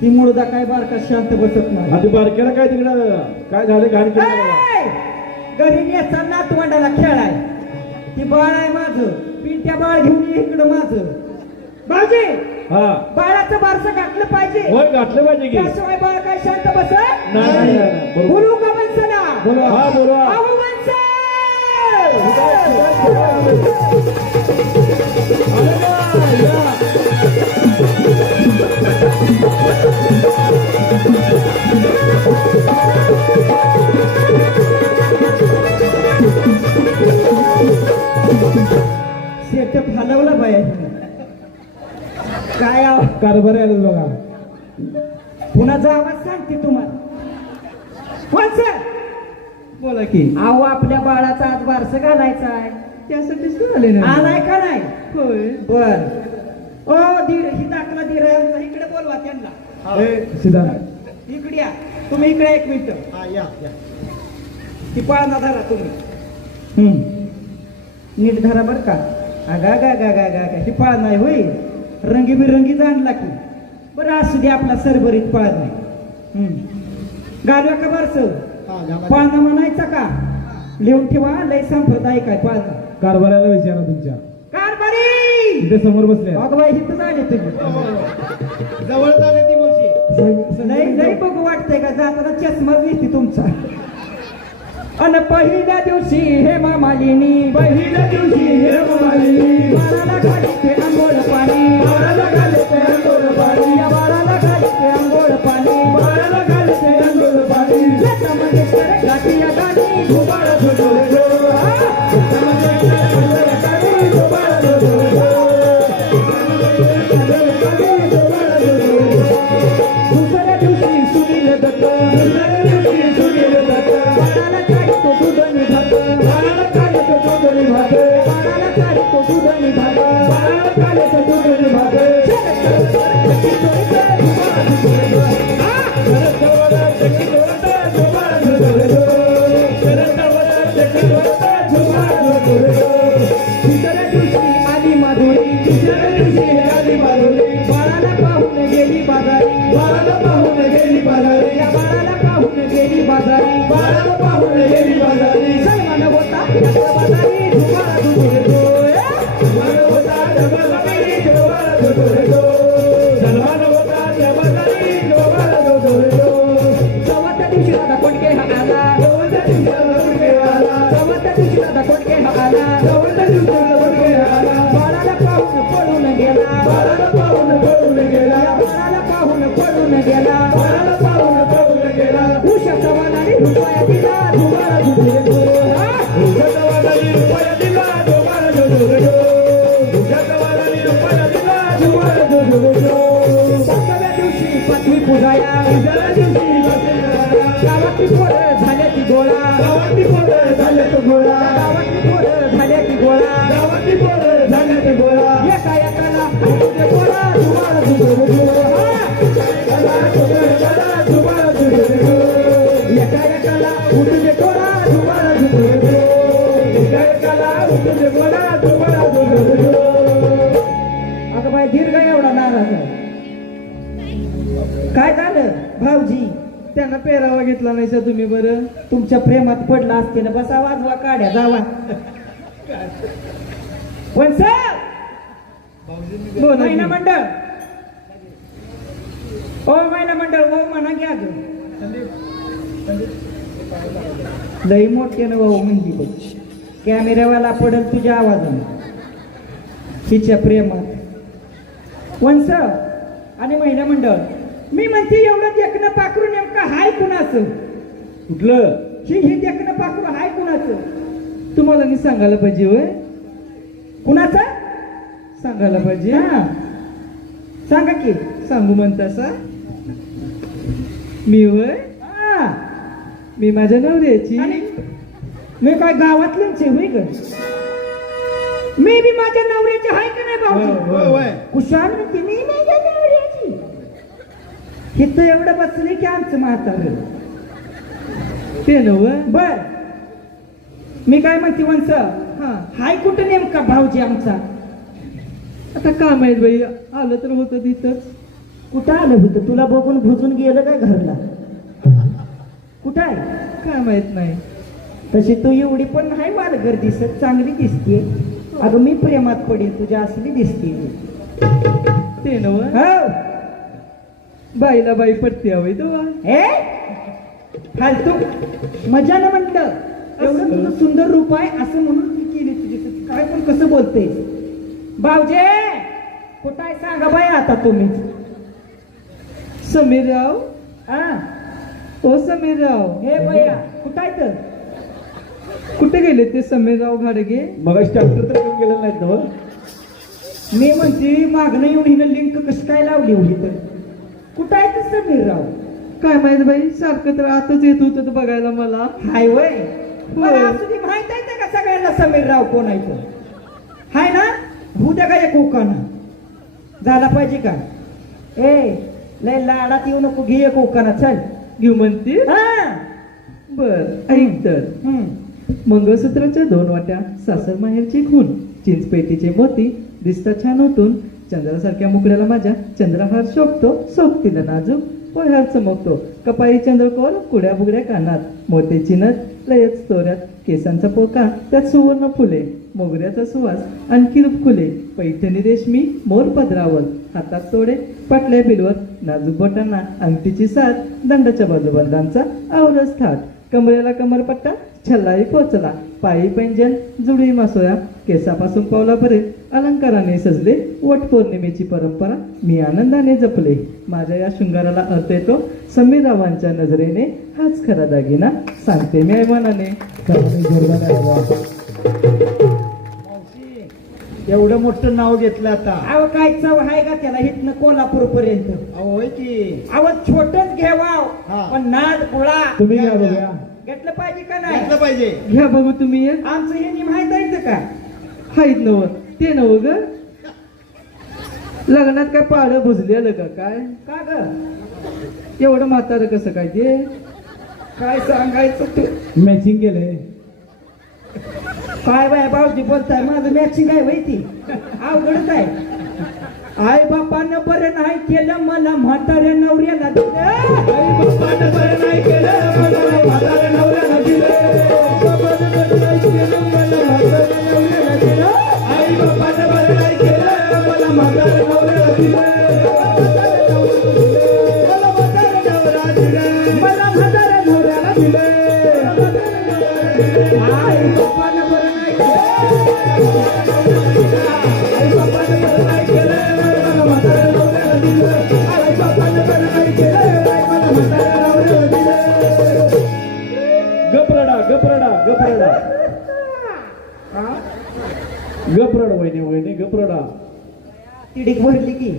ती मुळदा काय बारका शांत बसत नाही. आता बारक्याला काय तिकडं काय झालं घाण केलं? घरी नेचा नातवंडाला खेळाय. ती बाळ आहे माझं, पिंट्या बाळ घेऊन ये इकडं माझं. भाऊजी हा बाळाचं बारसं घातलं पाहिजे. होय घातलं पाहिजे की. त्याशिवाय बाळ काय शांत बसत नाही. बोलू का वंसना? बोला. हा बोला. अहो वंस सेटअप हलवला पाहिजे. काय कारभार आलं बघा. कुणाचा आवाज सांगते तुम्हाला? वंस बोला की. अहो आपल्या बाळाचा आज बारसं घालायचा आहे. त्यासाठीच तू आले ना. आलाय का नाही? होय. बर ओ धीर ही दाखला धीर इकडे बोलवा त्यांना. सीधा इकडे या तुम्ही. इकडे एक मिनिट. ती पाळणा धरा तुम्ही. नीट धरा बर का. अगा गा गा गा गा गा. ती पाळणा आहे होय. रंगीबिरंगी जाणला की. बरं असू दे आपला सरभरीत पाळणा आहे. घालूया का बारसं? पाळणा म्हणायचा का? लिहून ठेवा. लय सांप्रदायिक आहे पाळणा. कारभाराला विचारा तुमच्या. कारभारी इथे समोर बसले. अगं बाई इथं झाले तुम्ही. जवळ झाले ती मोशी. लय लय बघू वाटतंय का? जाताना चष्मा दिसते तुमचा. अन पहिल्या दिवशी हे मामालिनी, पहिल्या दिवशी हे मामालिनी, बाळाला घालते अंघोळ पाणी, बाळाला घालते अंघोळ पाणी, या बाळाला घालते अंघोळ पाणी, बाळाला घालते अंघोळ पाणी. लता मंगेशकर गाती या गाणी, बाळा झोडोरे गो. लता मंगेशकर गाणी, बाळा झोडोरे गो. दुसऱ्या दिवशी सुनील दत्त, दुसऱ्या दिवशी सुनील दत्त, बाळाला खायतो दूध आणि भात, बाळाला खायचं दूध आणि भात, बाळाला खायतो दूध आणि भात, बाळाला खायचं दूध आणि भात. तिसऱ्या दिवशी आली माधुरी, तिसऱ्या दिवशी आली माधुरी, बाळाला पाहून गेली बाजारी, बाळाला पाहून गेली बाजारी, या बाळाला पाहून गेली बाजारी, बाळाला पाहून गेली बाजारी. सलमान होता त्याच्या बाजारी, धुमाळा धुतुरे गो. सलमान होता त्या बाजारी, बाळा झोडोरे गो. सलमान होता त्या बाजारी, बाळा झोडोरे गो. चौथ्या दिवशी दादा कोंडके हा आला, चौथ्या दिवशी लवकर आला, चौथ्या दिवशी दादा कोंडके हा आला, चौथ्या दिवशी लवकर आला. बाळाला पाहून पळून गेला, बाळाला पाहून पळून गेला, बाळाला पाहून पळून गेला, बाळाला पाहून पळून गेला. उषाचा वाणाने रुपया दिला, धुमाळा धुतुरे गो. उषाचा वाणाने रुपया दिला, बाळा झोडोरे गो. उषाचा वाणाने रुपया दिला, बाळा झोडोरे गो. सातव्या दिवशी पत्नी पुजाया, तिसऱ्या दिवशी लग्न झाला. गावातली पोरं झाल्या की गोळा, गावातली पोरं झाल्यात गोळा, गावातली पोरं झाल्या की गोळा, गावातली पोरं झाल्यात गोळा. एका एकाला हाणून गोळा, धुमाळा धुतुरे गो. त्याला झोडोरे त्याला बाळा झोडोरे गो. एका एकाला उठून गोळा, धुमाळा धुतुरे गो. एकाला उठून गोळा, बाळा झोडोरे गो. अगं बाई दीर्घ एवढा नाराज आहे. काय झालं भाऊजी? त्यांना पेरावा घेतला नाही सर तुम्ही बरं. तुमच्या प्रेमात पडला असते ना. बसा वाजवा काढ्या जावा. पण सर महिना मंडळ, ओ महिना मंडळ, ओ म्हणा घ्या ग. लई मोठ्यानं भाऊ म्हणजे बघ. कॅमेऱ्यावाला पडल तुझ्या आवाजानं. हिच्या प्रेमात वंश आणि महिला मंडळ. मी म्हणते एवढं देखणं पाखरू नेमकं हाय कुणाचं? कुठलं? हे देखणं पाखरू हाय कुणाचं? तुम्हाला मी सांगायला पाहिजे होय. कुणाचं सांगायला पाहिजे. हा सांगा की. सांगू म्हणतासा? मी होय. हा मी माझ्या नवऱ्याची. आणि मी काय गावातलीच आहे होय ग? मी बी माझ्या नवऱ्याची आहे का नाही भाऊ? कुशाल म्हणते मी माझ्या नवऱ्याची. हिथं एवढं बसले की आमचं म्हातारं ते नव. बर मी काय म्हणते वंश, हाय कुठं नेमका भाऊजी आमचा? आता काय माहित बाई, आलं तर होतं तिथंच. कुठं आलं होतं तुला बघून भुजून गेलं काय घरला कुठं आहे काय माहित नाही. तशी तू एवढी पण नाही वालगर दिसत चांगली दिसते अगं मी प्रेमात पडेल तुझ्या असली दिसते ते नव हो बाईला बाई पटते हवी तेव्हा. हे फालतू मजानं म्हटलं एवढं तुझं सुंदर रूप आहे असं म्हणून मी केली तुझी काय पण कसं बोलते भाऊजे कुठं आहे सांगा बाई आता तुम्ही समीरराव, हा ओ समीरराव, हे बया कुठं आहे तर कुठे गेले ते समीरराव घाडगे? मग ट्रॅक्टर तर घेऊन गेलेलं नाहीत ना हो? मी म्हणते मागणं येऊन हिनं लिंक कशी काय लावली होती तर कुठं आहे तर समीरराव काय माहित बाई, सारखं तर आताच येत होतं बघायला मला. हाय वय मला असं ती माहित आहे का सगळ्यांना समीरराव कोण आहे तो हाय ना उद्या का एक उकाना झाला पाहिजे का ए लय लाडात येऊ नको घे एक उकाना चल घेऊ म्हणते. हा बर ऐक तर, मंगळसूत्राच्या 2 वाट्या, सासर माहेरची खून, चिंचपेटीचे मोती दिसतात छान उठून, चंद्रासारख्या मुकड्याला माझ्या चंद्रहार शोभतो, सोबतीला नाजूक पोह्यार चमकतो, कपाळी चंद्रकोर, कुड्या बुगड्या कानात, मोत्याची नथ लयच तोऱ्यात, केसांचा पोका त्यात सुवर्ण फुले, मोगऱ्याचा सुवास आणखी रूप खुले, पैठणी रेशमी मोर पदरावर, हातात तोडे पाटल्या बिलवर, नाजूक बोटांना अंगठीची साथ, दंडाच्या बाजूबंदांचा आवरस थाट, कमरेला कमरपट्टा छल्लाई पोचला, पायी पैंजन जुडी मासोया, केसापासून पावलापर्यंत अलंकाराने सजले, वट पौर्णिमेची परंपरा मी आनंदाने जपले, माझ्या या शृंगाराला अर्थ येतो समीररावांच्या नजरेने, हाच खरा दागिना सांगते मी ऐमानाने. एवढं मोठं नाव घेतलं आता. अहो काय चव आहे का त्याला इथनं कोल्हापूर पर्यंत अहो होय की अहो छोटच घ्यावा हा. पण नाद पुळा तुम्ही घ्या बघूया. घेतलं पाहिजे का नाही घेतलं पाहिजे. घ्या बघू तुम्ही एक. आमचं हे माहित आहे का हायत नव ते नव ग, लग्नात काय पाडं भुजलेलं का काय? का ग एवढं म्हातारं कसं काय ते? काय सांगायचं तू मॅचिंग केलंय. काय बाय भाऊजी बोलताय माझं मॅचिंग आहे माहिती अवघडच आहे आई बापानं बरं नाही केलं मला म्हाताऱ्या नवऱ्याला दिलं. आई बापानं बरं नाही केलं, मला म्हाताऱ्या नवऱ्याला दिलं. बापानं बरं नाही केलं, मला म्हाताऱ्या नवऱ्याला दिलं. आई बापानं बरं नाही केलं, मला म्हाताऱ्या नवऱ्याला दिलं. मला म्हाताऱ्या नवऱ्याला दिलं. मला म्हाताऱ्या नवऱ्याला दिलं. आई बापानं बरं नाही आई बापानं बरं नाही केलं, मला म्हाताऱ्या नवऱ्याला दिलं. आई बापानं बरं नाही केलं, मला म्हाताऱ्या नवऱ्याला दिलं. गपरडा गपरडा गपरडा गपरड वहिनी वहिनी गपरडा. तिडीक भरली की